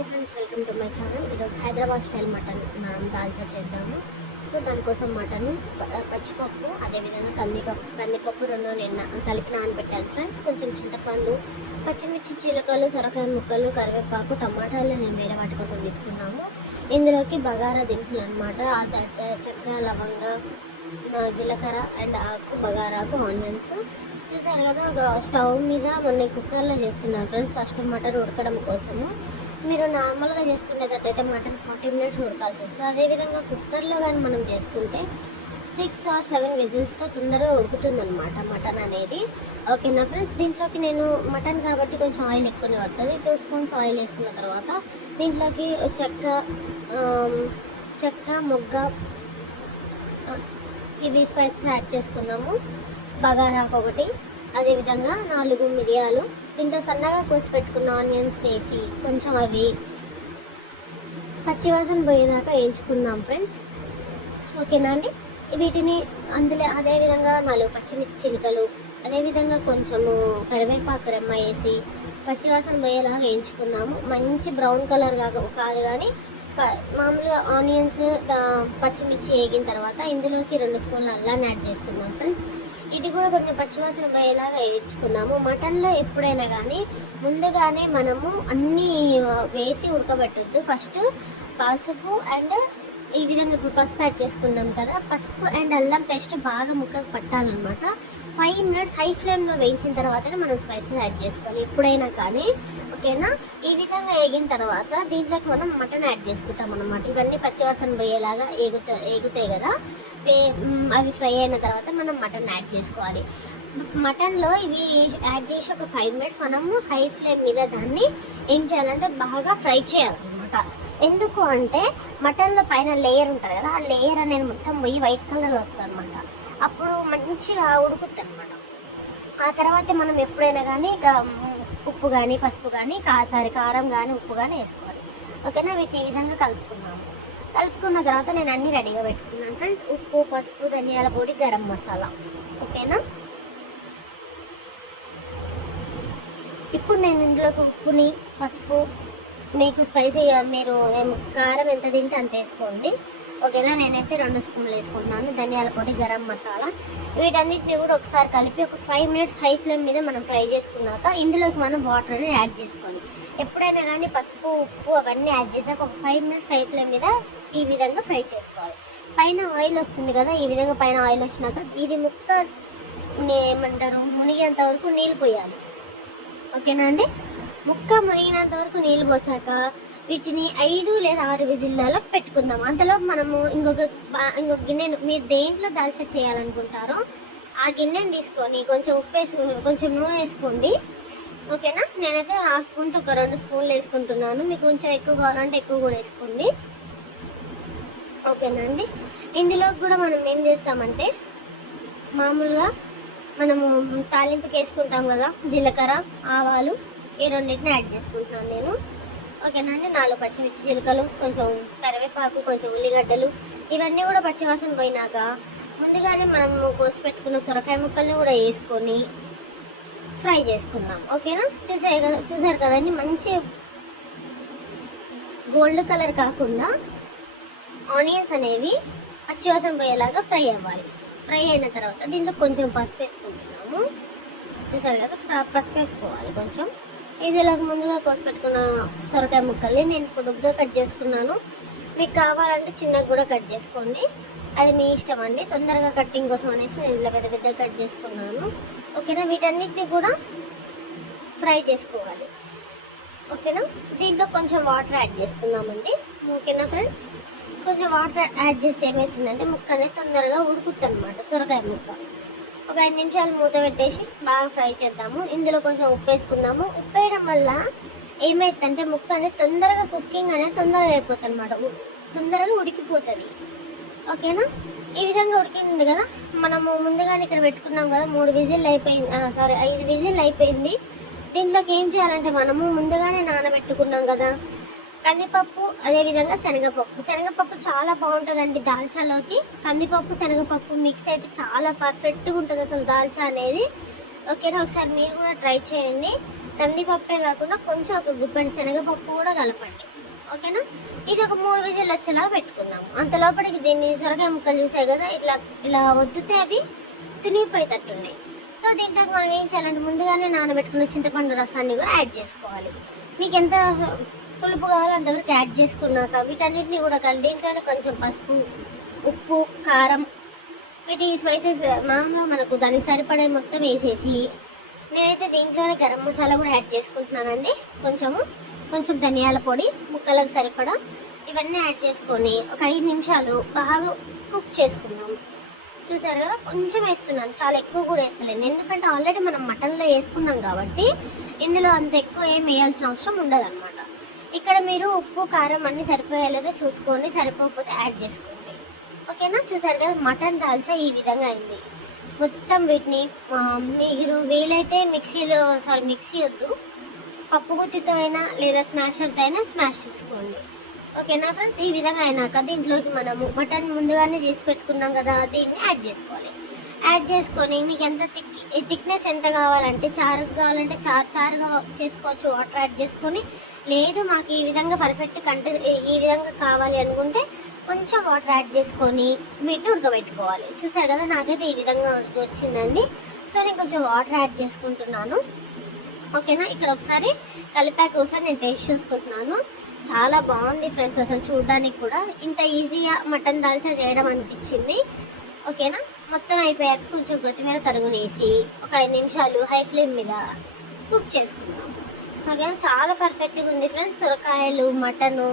Hi friends, welcome to my channel. ఈరోజు Hyderabad style mutton dalcha చేద్దాము. So దానికోసం మటన్, పచ్చిపప్పు, అదేవిధంగా కందిపప్పు రెండు కలిపి నానబెట్టాను ఫ్రెండ్స్. కొంచెం చింతపండు, పచ్చిమిర్చి చీలకలు, సొరకాయ ముక్కలు, కరివేపాకు, టమాటాలు నేను వేరే వాటి కోసం తీసుకున్నాము. ఇందులోకి బగారా దినుసులు అనమాట, చెక్క, లవంగ, జీలకర్ర అండ్ ఆకు, బగారాకు, ఆనియన్స్. చూసారు కదా, ఒక స్టవ్ మీద మొన్న కుక్కర్లో చేస్తున్నాను ఫ్రెండ్స్. ఫస్ట్ మటన్ ఉడకడం కోసము. మీరు నార్మల్గా చేసుకునేటట్టయితే మటన్ 40 మినిట్స్ ఉడకాల్సి వస్తుంది. అదేవిధంగా కుక్కర్లో కానీ మనం చేసుకుంటే 6 or 7 విజిల్స్తో తొందరగా ఉడుకుతుందన్నమాట మటన్ అనేది. ఓకేనా ఫ్రెండ్స్, దీంట్లోకి నేను మటన్ కాబట్టి కొంచెం ఆయిల్ ఎక్కువనే పడుతుంది. 2 స్పూన్స్ ఆయిల్ వేసుకున్న తర్వాత దీంట్లోకి చెక్క, మొగ్గ, ఇవి స్పైసెస్ యాడ్ చేసుకున్నాము. బగారాకు ఒకటి, అదేవిధంగా 4 మిరియాలు, దీంట్లో సన్నగా కోసి పెట్టుకున్న ఆనియన్స్ వేసి కొంచెం అవి పచ్చివాసన పోయేదాకా వేయించుకుందాం ఫ్రెండ్స్. ఓకేనా అండి. వీటిని అందులో అదేవిధంగా 4 పచ్చిమిర్చి చిలుకలు, అదేవిధంగా కొంచెము కరివేపాకు రెమ్మ వేసి పచ్చివాసన పోయేలాగా వేయించుకుందాము. మంచి బ్రౌన్ కలర్ కాదు కానీ మామూలుగా ఆనియన్స్, పచ్చిమిర్చి వేగిన తర్వాత ఇందులోకి 2 స్పూన్ల అల్లాన్ని యాడ్ చేసుకుందాం ఫ్రెండ్స్. ఇది కూడా కొంచెం పచ్చివాసన పోయేలాగా వేయించుకుందాము. మటన్లో ఎప్పుడైనా కానీ ముందుగానే మనము అన్నీ వేసి ఉడకబెట్టొద్దు. ఫస్ట్ పసుపు అండ్ ఈ విధంగా ఇప్పుడు పసుపు యాడ్ చేసుకున్నాం కదా, పసుపు అండ్ అల్లం పేస్ట్ బాగా ముక్కకు పట్టాలన్నమాట. 5 మినిట్స్ హై ఫ్లేమ్లో వేయించిన తర్వాతనే మనం స్పైసెస్ యాడ్ చేసుకోవాలి ఎప్పుడైనా కానీ. ఓకేనా. ఈ విధంగా వేగిన తర్వాత దీంట్లోకి మనం మటన్ యాడ్ చేసుకుంటాం అన్నమాట. ఇవన్నీ పచ్చివాసన పోయేలాగా ఏగుతాయి కదా, అవి ఫ్రై అయిన తర్వాత మనం మటన్ యాడ్ చేసుకోవాలి. మటన్లో ఇవి యాడ్ చేసి ఒక 5 మినిట్స్ మనము హై ఫ్లేమ్ మీద దాన్ని ఏం చేయాలంటే బాగా ఫ్రై చేయాలన్నమాట. ఎందుకు అంటే మటన్లో పైన లేయర్ ఉంటుంది కదా, ఆ లేయర్ అనేది మొత్తం పోయి వైట్ కలర్లో వస్తుంది అనమాట. అప్పుడు మంచిగా ఉడుకుతుంది అనమాట. ఆ తర్వాత మనం ఎప్పుడైనా కానీ ఉప్పు కానీ పసుపు కానీ కారం కానీ ఉప్పు కానీ వేసుకోవాలి. ఓకేనా. వీటిని ఈ విధంగా కలుపుకున్న తర్వాత నేను అన్నీ రెడీగా పెట్టుకున్నాను ఫ్రెండ్స్. ఉప్పు, పసుపు, ధనియాల పొడి, గరం మసాలా. ఓకేనా. ఇప్పుడు నేను ఇందులోకి ఉప్పుని, పసుపు, మీకు స్పైసీగా మీరు కారం ఎంత తింటే అంత వేసుకోండి. ఓకేనా. నేనైతే 2 స్పూన్లు వేసుకుంటున్నాను. ధనియాల పొడి, గరం మసాలా, వీటన్నిటిని కూడా ఒకసారి కలిపి ఒక 5 మినిట్స్ హై ఫ్లేమ్ మీద మనం ఫ్రై చేసుకున్నాక ఇందులోకి మనం వాటర్ అనేది యాడ్ చేసుకోవాలి. ఎప్పుడైనా కానీ పసుపు, ఉప్పు అవన్నీ యాడ్ చేసాక ఒక 5 మినిట్స్ హై ఫ్లేమ్ మీద ఈ విధంగా ఫ్రై చేసుకోవాలి. పైన ఆయిల్ వస్తుంది కదా, ఈ విధంగా పైన ఆయిల్ వచ్చినాక ఇది ఏమంటారు మునిగేంత వరకు నీళ్ళు పోయాలి. ఓకేనా అండి. ముక్క మునిగినంత వరకు నీళ్ళు పోసాక వీటిని 5 లేదా 6 విజిల్లలో పెట్టుకుందాం. అంతలో మనము ఇంకొక గిన్నెను, మీరు దేంట్లో దాల్చా చేయాలనుకుంటారో ఆ గిన్నెను తీసుకొని కొంచెం ఉప్పు వేసి కొంచెం నూనె వేసుకోండి. ఓకేనా. నేనైతే ఆ స్పూన్తో ఒక 2 స్పూన్లు వేసుకుంటున్నాను. మీకు కొంచెం ఎక్కువ కావాలంటే ఎక్కువ కూడా వేసుకోండి. ఓకేనా అండి. ఇందులోకి కూడా మనం ఏం చేస్తామంటే మామూలుగా మనము తాలింపుకి వేసుకుంటాం కదా, జీలకర్ర, ఆవాలు, ఈ రెండింటిని యాడ్ చేసుకుంటున్నాను నేను. ఓకేనా అండి. 4 పచ్చిమిర్చి చిలుకలు, కొంచెం కరివేపాకు, కొంచెం ఉల్లిగడ్డలు, ఇవన్నీ కూడా పచ్చివాసన పోయినాక ముందుగానే మనం కోసి పెట్టుకున్న సొరకాయ ముక్కల్ని కూడా వేసుకొని ఫ్రై చేసుకుందాం. ఓకేనా. చూసారు కదండి, మంచి గోల్డ్ కలర్ కాకుండా ఆనియన్స్ అనేవి పచ్చివాసన పోయేలాగా ఫ్రై అవ్వాలి. ఫ్రై అయిన తర్వాత దీంట్లో కొంచెం పసుపు వేసుకుంటున్నాము. చూసారు కదా, పసుపు వేసుకోవాలి కొంచెం. ఇదిలోకి ముందుగా కోసి పెట్టుకున్న సొరకాయ ముక్కల్ని నేను పొడుగ్గా కట్ చేసుకున్నాను. మీకు కావాలంటే చిన్నగా కూడా కట్ చేసుకోండి, అది మీ ఇష్టం అండి. తొందరగా కట్టింగ్ కోసం అనేసి నేను ఇలా పెద్దగా కట్ చేసుకున్నాను. ఓకేనా. వీటన్నిటిని కూడా ఫ్రై చేసుకోవాలి. ఓకేనా. దీంట్లో కొంచెం వాటర్ యాడ్ చేసుకుందామండి. ఓకేనా ఫ్రెండ్స్. కొంచెం వాటర్ యాడ్ చేసి ఏమవుతుందంటే ముక్క అనేది తొందరగా ఉడుకుతుంది అనమాట, సొరకాయ ముక్క. ఒక 5 నిమిషాలు మూత పెట్టేసి బాగా ఫ్రై చేద్దాము. ఇందులో కొంచెం ఉప్పు వేసుకుందాము. ఉప్పు వేయడం వల్ల ఏమవుతుందంటే ముక్క అనేది తొందరగా కుకింగ్ అనేది తొందరగా అయిపోతుంది అనమాట, తొందరగా ఉడికిపోతుంది. ఓకేనా. ఈ విధంగా ఉడికింది కదా, మనము ముందుగానే ఇక్కడ పెట్టుకున్నాం కదా, 3 విజిల్ అయిపోయింది, 5 విజిల్ అయిపోయింది. దీంట్లోకి ఏం చేయాలంటే మనము ముందుగానే నానబెట్టుకున్నాం కదా కందిపప్పు, అదేవిధంగా శనగపప్పు చాలా బాగుంటుందండి దాల్చాలోకి. కందిపప్పు, శనగపప్పు మిక్స్ అయితే చాలా పర్ఫెక్ట్గా ఉంటుంది అసలు దాల్చా అనేది. ఓకేనా. ఒకసారి మీరు కూడా ట్రై చేయండి. కందిపప్పే కాకుండా కొంచెం ఒక గుప్పెడు శనగపప్పు కూడా కలపండి. ఓకేనా? ఇది ఒక 3 విజిల్ వచ్చేలాగా పెట్టుకుందాం. అంత లోపలికి దీన్ని సొరకాయ ముక్కలు చూసాయి కదా, ఇట్లా ఇలా వద్దుతే అవి తునిగిపోయేటట్టున్నాయి. సో దీంట్లోకి మనం ఏం చేయాలంటే ముందుగానే నానబెట్టుకున్న చింతపండు రసాన్ని కూడా యాడ్ చేసుకోవాలి. మీకు ఎంత పులుపు కావాలో అంతవరకు యాడ్ చేసుకున్నాక వీటన్నిటిని కూడా దీంట్లోనే కొంచెం పసుపు, ఉప్పు, కారం, వీటి స్పైసెస్ మామూలుగా మనకు దానికి సరిపడే మొత్తం వేసేసి, నేనైతే దీంట్లోనే గరం మసాలా కూడా యాడ్ చేసుకుంటున్నానండి. కొంచెం ధనియాల పొడి ముక్కలకు సరిపడా ఇవన్నీ యాడ్ చేసుకొని ఒక 5 నిమిషాలు బాగా కుక్ చేసుకుందాం. చూసారు కదా, కొంచెం వేస్తున్నాను, చాలా ఎక్కువ కూడా వేస్తలేను, ఎందుకంటే ఆల్రెడీ మనం మటన్లో వేసుకున్నాం కాబట్టి ఇందులో అంత ఎక్కువ ఏం వేయాల్సిన అవసరం ఉండదు అనమాట. ఇక్కడ మీరు ఉప్పు, కారం అన్నీ సరిపోయేలేదో చూసుకోండి, సరిపోకపోతే యాడ్ చేసుకోండి. ఓకేనా? చూసారు కదా, మటన్ దాల్చా ఈ విధంగా అయింది. మొత్తం వీటిని మీరు వీలైతే మిక్సీ వద్దు, పప్పు గుత్తితో అయినా లేదా స్మాషర్తో అయినా స్మాష్ చేసుకోండి. ఓకేనా ఫ్రెండ్స్? ఈ విధంగా అయినాక దీంట్లోకి మనము మటన్ ముందుగానే చేసి పెట్టుకున్నాం కదా, దీన్ని యాడ్ చేసుకోవాలి. యాడ్ చేసుకొని మీకు ఎంత థిక్నెస్ ఎంత కావాలంటే, చారుగా కావాలంటే చారుగా చేసుకోవచ్చు, వాటర్ యాడ్ చేసుకొని. లేదు మాకు ఈ విధంగా పర్ఫెక్ట్ ఈ విధంగా కావాలి అనుకుంటే కొంచెం వాటర్ యాడ్ చేసుకొని వీటిని ఉడకబెట్టుకోవాలి. చూసారు కదా, నాకైతే ఈ విధంగా వచ్చిందండి. సో నేను కొంచెం వాటర్ యాడ్ చేసుకుంటున్నాను. ఓకేనా? ఇక్కడ ఒకసారి కలిపాక ఒకసారి నేను టేస్ట్ చూసుకుంటున్నాను. చాలా బాగుంది ఫ్రెండ్స్, అసలు చూడడానికి కూడా ఇంత ఈజీగా మటన్ దాల్చా చేయడం అనిపించింది. ఓకేనా? మొత్తం అయిపోయాక కొంచెం కొత్తిమీర తరుగునేసి ఒక 5 నిమిషాలు హై ఫ్లేమ్ మీద కుక్ చేసుకుంటాం. ఓకేనా? చాలా పర్ఫెక్ట్గా ఉంది ఫ్రెండ్స్, సొరకాయలు, మటను.